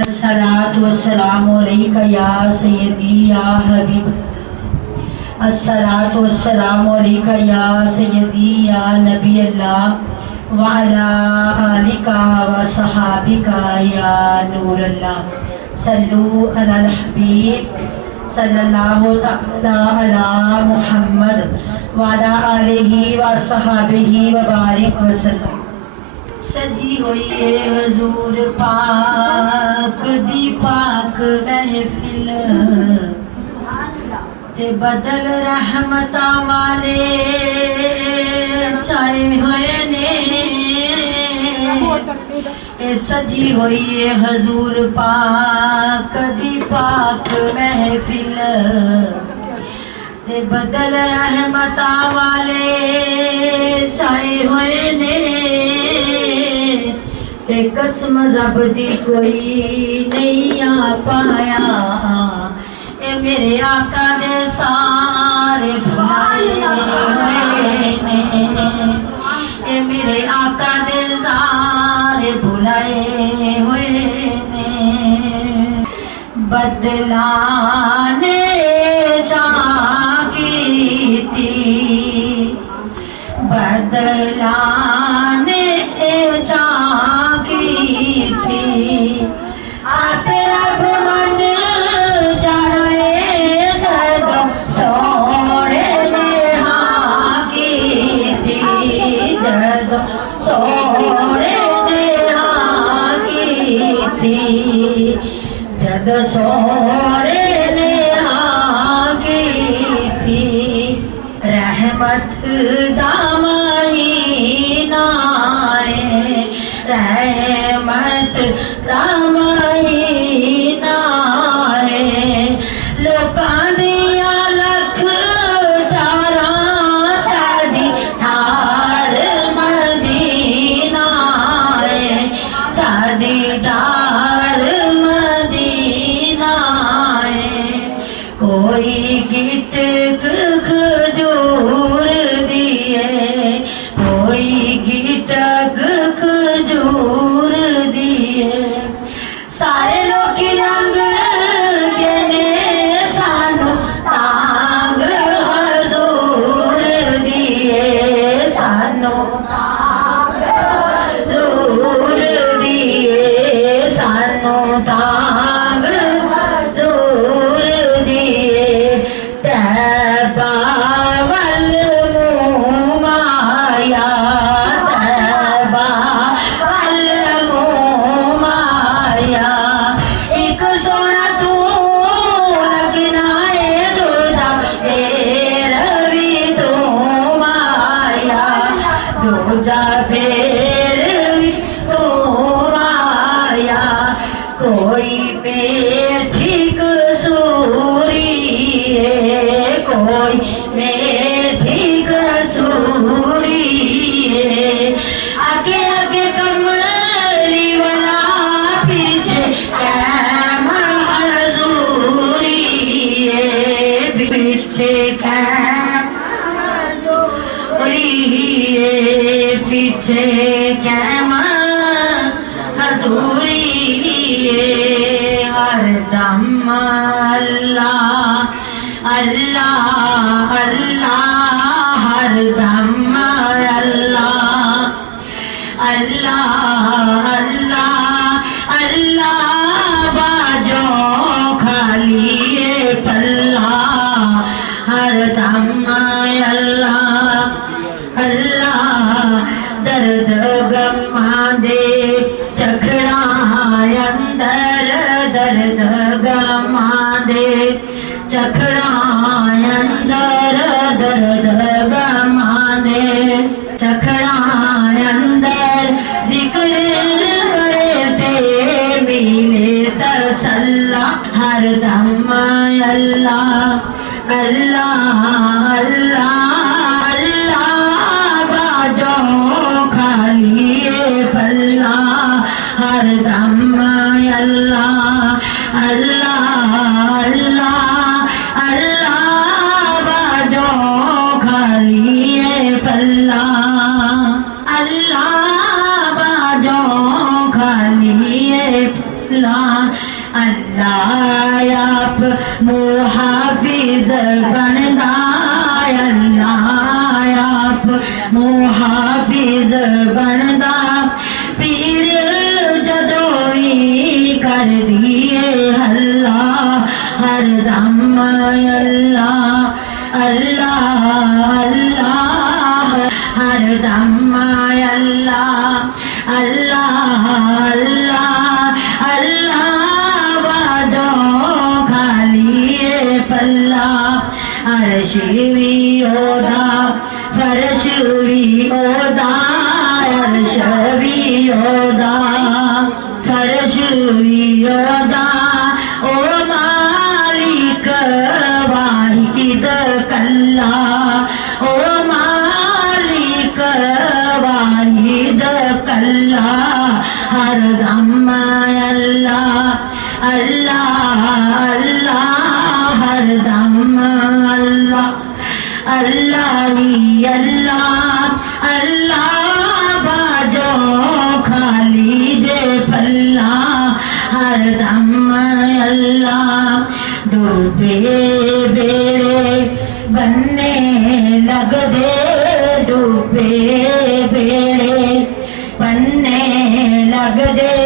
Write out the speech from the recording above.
الصلاۃ والسلام علیک یا سیدی یا حبیب، الصلاۃ والسلام علیک یا سیدی یا نبی اللہ وعلی آلک وصحابک یا نور اللہ۔ صلو علی الحبیب صلی اللہ تعالی علی محمد وعلی آلہ وصحابہ وبارک وسلم۔ سجی ہوئی ہے حضور پاک دی پاک محفل، تے بدل رحمتاں والے چھائے ہوئے نے۔ سجی ہوئی ہے حضور پاک دی پاک محفل، تے بدل رحمتاں والے چھائے ہوئے نے۔ تے قسم رب دی کوئی نہیں آ پایا، اے میرے آقا دے سارے بھلائے ہوئے نے، اے میرے آقا دے سارے بھلائے ہوئے نے۔ بدلانے جاگی تھی، بدلانے سوڑے نے آگی تھی، رحمت دامائین آئے، رحمت دامائین آئے۔ لوکاں دیا لکھ ڈاراں ساڈی ٹھار مدینہ آئے، ساڈی ٹھار مدینہ آئے۔ کوئی گٹک کھجور دیے، کوئی گٹک کھجور دیے، سارے لوگ رنگ گنے سانو تانگ حضور دیے، سانو تانگ حضور دیے، سانو تانگ حضور دیے۔ تیبہ والموم آیا، تیبہ والموم آیا، ایک سونا تو لگنا ہے دودا پھر بھی تم آیا، دودا پھر بھی تم آیا۔ کوئی میٹھی کسوری ہے، کوئی میٹھی کسوری ہے، آگے آگے کملی والا پیچھے قائم حضوری ہے، پیچھے قائم حضوری ہے، پیچھے قائم حضوری ہے۔ ہر دم اللہ اللہ اللہ، ہر دم اللہ اللہ اللہ اللہ، باجو خالی پلہ، ہر دم اللہ اللہ۔ درد غماں دے چکھڑاں اندر، درد غماں دے چکھڑاں اندر، درد غماں دے چکھڑاں اندر، ذکر کرتے ملے تسلی، ہر دم اللہ اللہ اللہ اللہ، باجو خالی پلہ، ہر دم اللہ اللہ اللہ اللہ، باجو خالی پلہ، اللہ باجو خالی اسلام اللہ آپ محافظ بندا اللہ آپ محافظ بندا پیر جدوئی کر دیے اللہ ہر دم اللہ اللہ اللہ ہر دم اللہ اللہ اللہ اللہ وعدوں کھالیے پلہ عرش بھی اودا فرش بھی اودا عرش بھی اودا فرش بھی اودا او مالک واحد کلا او مالک واحد کلا ہر دم اللہ اللہ اللہ ہر دم اللہ اللہ ہی اللہ اللہ باجو خالی دے پھلا ہر دم اللہ ڈوبے بیڑے بننے لگ دے ڈوبے بیڑے بننے لگ دے